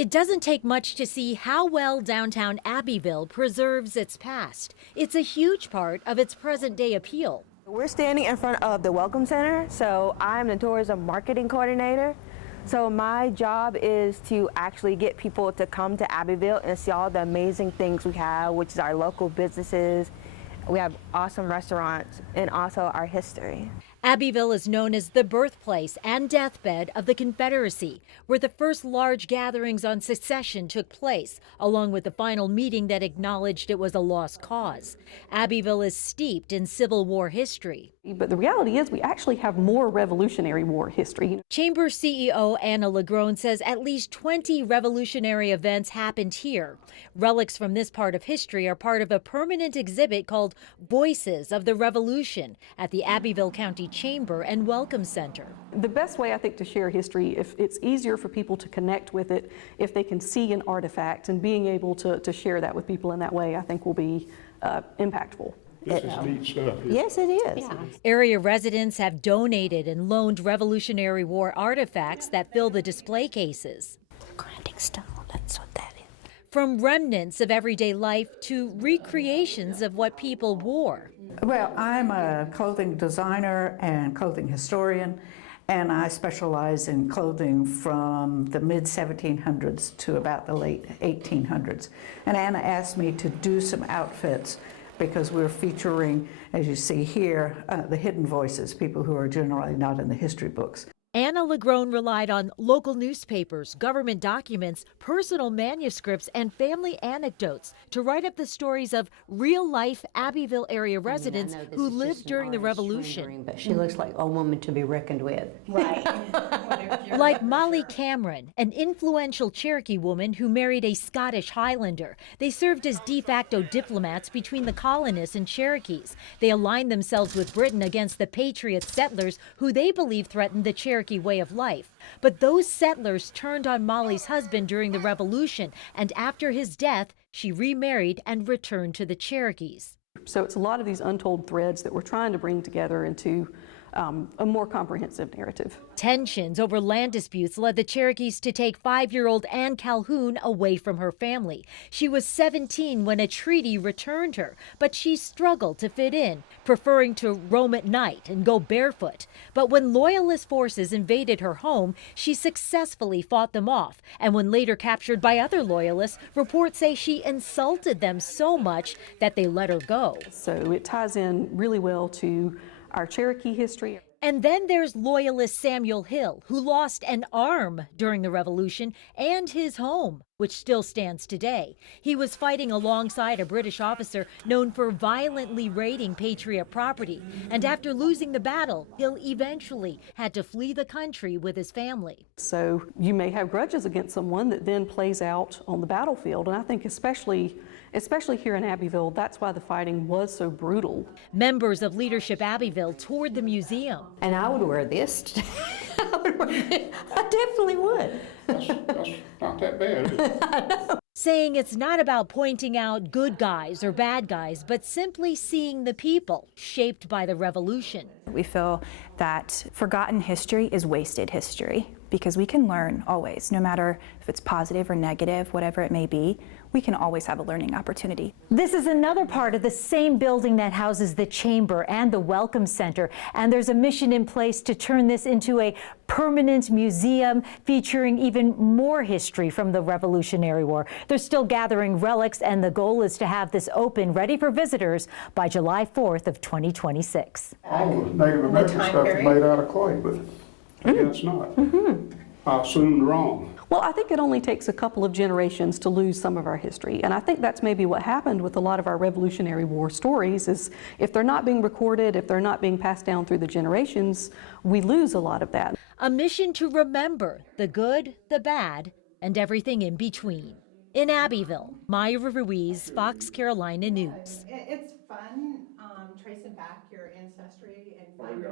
It doesn't take much to see how well downtown Abbeville preserves its past. It's a huge part of its present-day appeal. We're standing in front of the Welcome Center, so I'm the tourism marketing coordinator. So my job is to actually get people to come to Abbeville and see all the amazing things we have, which is our local businesses. We have awesome restaurants and also our history. Abbeville is known as the birthplace and deathbed of the Confederacy, where the first large gatherings on secession took place, along with the final meeting that acknowledged it was a lost cause. Abbeville is steeped in Civil War history. But the reality is we actually have more Revolutionary War history. Chamber CEO Anna Lagrone says at least 20 Revolutionary events happened here. Relics from this part of history are part of a permanent exhibit called Voices of the Revolution at the Abbeville County Chamber and Welcome Center. The best way, I think, to share history, if it's easier for people to connect with it, if they can see an artifact, and being able to share that with people in that way, I think will be impactful. This is neat stuff. Yes, it is. Yeah. Area residents have donated and loaned Revolutionary War artifacts that fill the display cases. Grinding stone, that's what that is. From remnants of everyday life to recreations of what people wore. Well, I'm a clothing designer and clothing historian, and I specialize in clothing from the mid-1700s to about the late 1800s. And Anna asked me to do some outfits because we're featuring, as you see here, the hidden voices, people who are generally not in the history books. Anna Lagrone relied on local newspapers, government documents, personal manuscripts, and family anecdotes to write up the stories of real-life Abbeville area residents who lived during the Revolution. But she looks like a woman to be reckoned with. Right. Like Molly Cameron, an influential Cherokee woman who married a Scottish Highlander. They served as de facto diplomats between the colonists and Cherokees. They aligned themselves with Britain against the Patriot settlers who they believed threatened the Cherokee way of life. But those settlers turned on Molly's husband during the Revolution, and after his death, she remarried and returned to the Cherokees. So it's a lot of these untold threads that we're trying to bring together into a more comprehensive narrative. Tensions over land disputes led the Cherokees to take 5-year-old Anne Calhoun away from her family. She was 17 when a treaty returned her, but she struggled to fit in, preferring to roam at night and go barefoot. But when Loyalist forces invaded her home, she successfully fought them off. And when later captured by other Loyalists, reports say she insulted them so much that they let her go. So it ties in really well to our Cherokee history. And then there's Loyalist Samuel Hill, who lost an arm during the Revolution and his home, which still stands today. He was fighting alongside a British officer known for violently raiding Patriot property. And after losing the battle, Hill eventually had to flee the country with his family. So you may have grudges against someone that then plays out on the battlefield. And I think especially here in Abbeville, that's why the fighting was so brutal. Members of Leadership Abbeville toured the museum. And I would wear this. I definitely would. That's not that bad, is it? Saying it's not about pointing out good guys or bad guys, but simply seeing the people shaped by the Revolution. We feel that forgotten history is wasted history because we can learn always, no matter if it's positive or negative, whatever it may be, we can always have a learning opportunity. This is another part of the same building that houses the Chamber and the Welcome Center, and there's a mission in place to turn this into a permanent museum featuring even more history from the Revolutionary War. They're still gathering relics, and the goal is to have this open, ready for visitors by July 4th of 2026. All the Native American stuff is made out of clay, but it's not. I assumed wrong. Well, I think it only takes a couple of generations to lose some of our history. And I think that's maybe what happened with a lot of our Revolutionary War stories is if they're not being recorded, if they're not being passed down through the generations, we lose a lot of that. A mission to remember the good, the bad, and everything in between. In Abbeville, Maya Ruiz, Fox Carolina News. It's fun tracing back your ancestry and finding